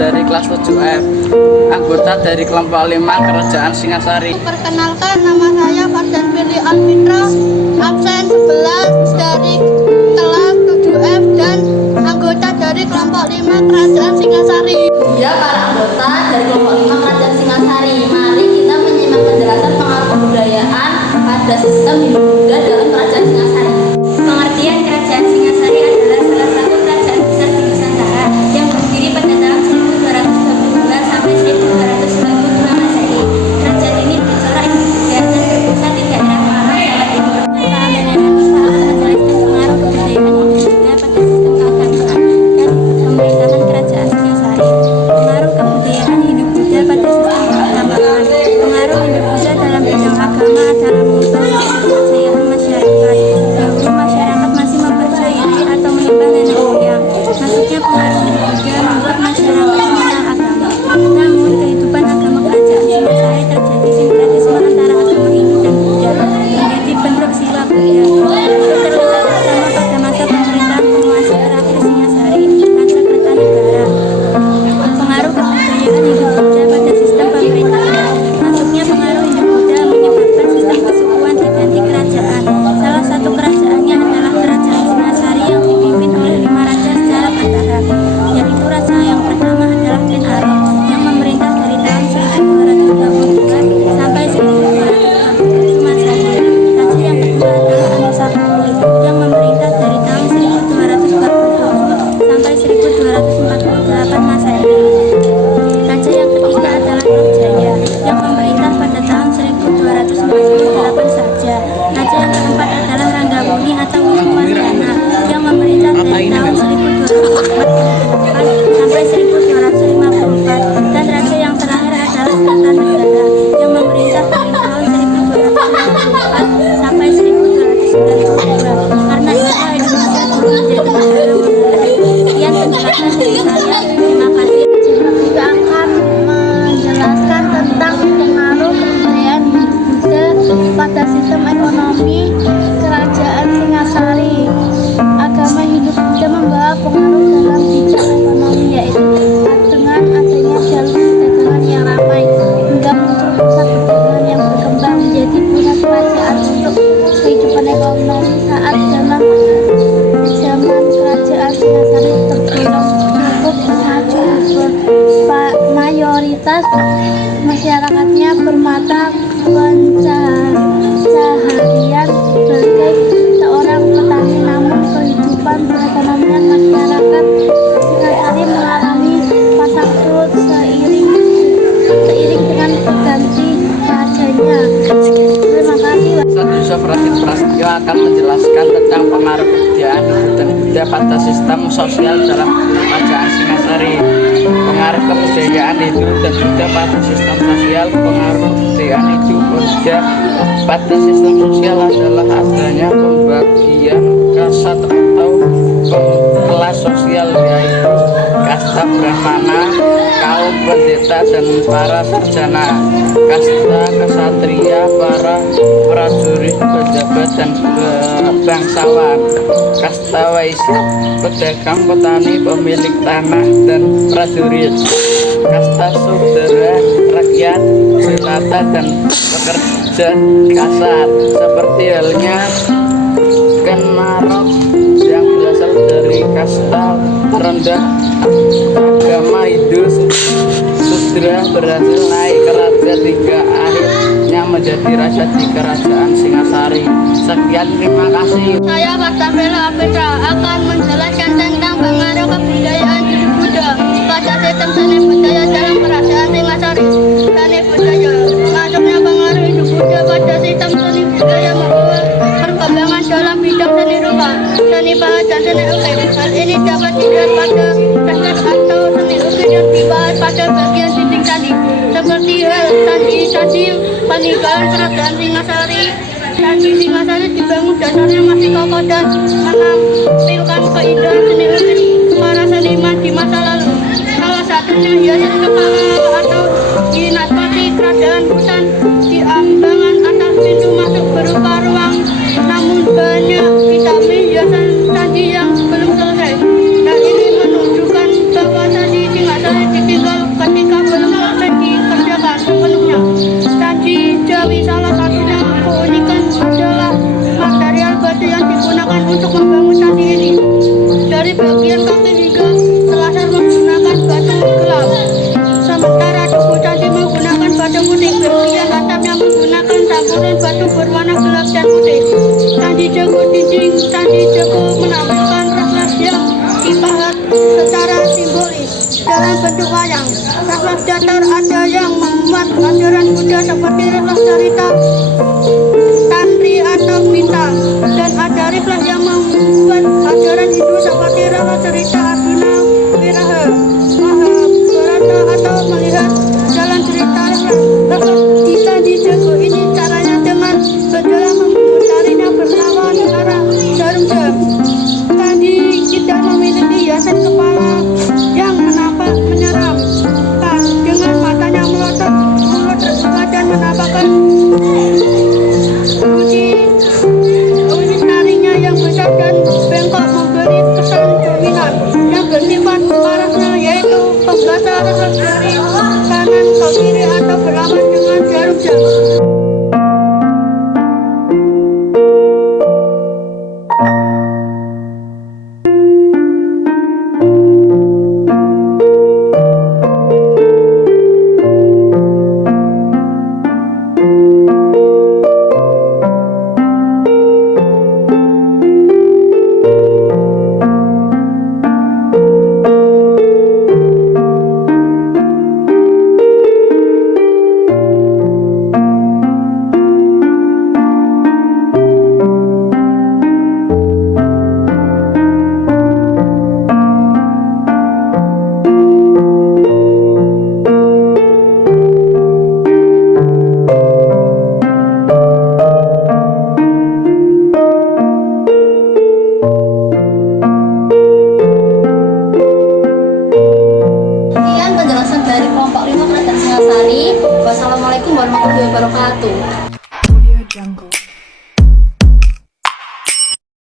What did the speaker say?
dari kelas 7F, anggota dari kelompok 5 Kerajaan Singasari. Perkenalkan, nama saya Fardan Firly Alfitra, absen 11 dari kelas 7F dan anggota dari kelompok 5 Kerajaan Singasari. Ya, para anggota dari kelompok 5 Kerajaan Singasari, mari kita menyimak penjelasan pengaruh kebudayaan pada sistem hidup Buddha dalam Kerajaan Singasari. Pengertian Kerajaan Singasari adalah salah satu kerajaan besar di Nusantara yang berdiri pada tahun 1222 sampai 1292 Masehi. Kerajaan ini bercorak Indonesia dan berpusat di daerah Malang, Jawa Timur. Para Beneran Isa akan menjelaskan pengaruh kebudayaan hidup Buddha pada sistem keagamaan dan pemerintahan Kerajaan Singasari. Pengaruh kebudayaan hidup Buddha pada sistem keagamaan. Pengaruh hidup Buddha dalam bidang agama adalah mengubah kepercayaan masyarakat. Dahulu masyarakat masih mempercayai atau menyembah nenek moyang. Masuknya pengaruh hidup Buddha membuat masyarakat mengenal agama. Namun kehidupan agama Kerajaan Singasari terjadi sinkretisme antara agama Hindu dan Buddha menjadi bentuk siwa Buddha. Itu terlihat terutama pada masa pemerintahan penguasa terakhir Singasari, Raja Kertanegara. Pengaruh kebudayaan hidup Buddha pada sistem pemerintahan. Masuknya pengaruh hidup Buddha menyebabkan sistem kesukuan diganti kerajaan. Salah satu kerajaannya adalah Kerajaan Singasari yang dipimpin oleh 5 raja secara bertahap, yaitu raja yang pertama adalah Ken Arok yang memerintah dari tahun 1222 sampai 1267 Masehi. Raja yang kedua adalah Anusapati yang memerintah dari tahun 1240 sampai 1248 Masehi. Raja yang ketiga adalah Nurjaya yang memerintah pada tahun 1248 saja. Raja yang keempat adalah Ranggamuni atau Wisnuwardana yang memerintah dari tahun 1248 sampai 1254, dan raja yang terakhir adalah Kertanegara yang memerintah dari tahun 1254 sampai 1292. Karena itulah Indonesia dulu menjadi negara monarki. Sekian penjelasan dari saya. Terima kasih. Juga akan menjelaskan tentang pengaruh kebudayaan hidup Buddha pada sistem ekonomi Kerajaan Singasari. Agama hidup Buddha membawa pengaruh dalam bidang ekonomi, yaitu dengan adanya jalur perdagangan yang ramai hingga muncul pusat perdagangan yang berkembang menjadi pusat kerajaan untuk kehidupan ekonomi saat zaman Kerajaan Singasari tergolong cukup maju. Mayoritas masyarakatnya bermata pencaharian sebagai seorang petani, namun kehidupan perekonomian masyarakat Singasari mengalami pasang surut seiring dengan berganti rajanya. Terima kasih. Ustadz Yusuf Rashid Prasetyo akan menjelaskan tentang pengaruh kebudayaan Hindu dan Buddha pada sistem sosial dalam Kerajaan Singasari. Pengaruh kebudayaan Hindu dan Buddha pada sistem sosial. Pengaruh kebudayaan Hindu Buddha pada sistem sosial adalah adanya pembagian kasat atau kelas sosial, yaitu kasta Brahmana, kaum pendeta dan para sarjana, kasta kesatria, para prajurit, pejabat dan bangsawan, kasta waisya, pedagang, petani, pemilik tanah dan prajurit, kasta sudra, rakyat jelata dan pekerja kasar, seperti halnya Ken Arok yang berasal dari kasta rendah agama Hindu. Sudra berhasil naik ke raja hingga akhirnya menjadi raja di Kerajaan Singasari. Sekian, terima kasih. Saya Fardan Firly Alfitra akan menjelaskan tentang pengaruh kebudayaan hidup Buddha pada sistem seni budaya dalam Kerajaan Singasari. Seni budaya. Masuknya pengaruh hidup Buddha pada sistem seni budaya membawa perkembangan dalam bidang seni rupa, seni pahat dan seni ukir. Hal ini dapat dilihat pada teknik atau seni ukir yang dibahas pada bagian dinding candi, seperti hal candi peninggalan Kerajaan Singasari. Candi Singasari dibangun dasarnya masih kokoh dan menampilkan keindahan seni ukir para seniman di masa lalu. Salah satunya hiasan kepala atau dinasmati Kerajaan Busan di ambangan atas pintu masuk berupa ruang, namun banyak vitamin hiasan candi yang belum selesai. Dan ini menunjukkan bahwa candi Singasari dipimpin dalam bentuk wayang. Rakyat datar ada yang membuat ajaran Buddha seperti refleks cerita, tantri atau bintang, dan ada refleks yang membuat ajaran Hindu seperti refleks cerita Arjuna, Wiraha, Mahabharata atau melihat jalan cerita refleks kita di jago ini caranya dengan berjalan memutarinya berlawan arah jarum jam. Tadi kita memiliki hiasan kepala yang menyeramkan dengan matanya melotot dan menampakkan uji tarinya yang besar dan bengkok memberi kesan dominan yang bersifat parasnya, yaitu pembaca refleks dari kanan ke kiri atau berlawan dengan jarum jam. Sekian penjelasan dari kelompok 5 Kerajaan Singasari. Wassalamualaikum warahmatullahi wabarakatuh.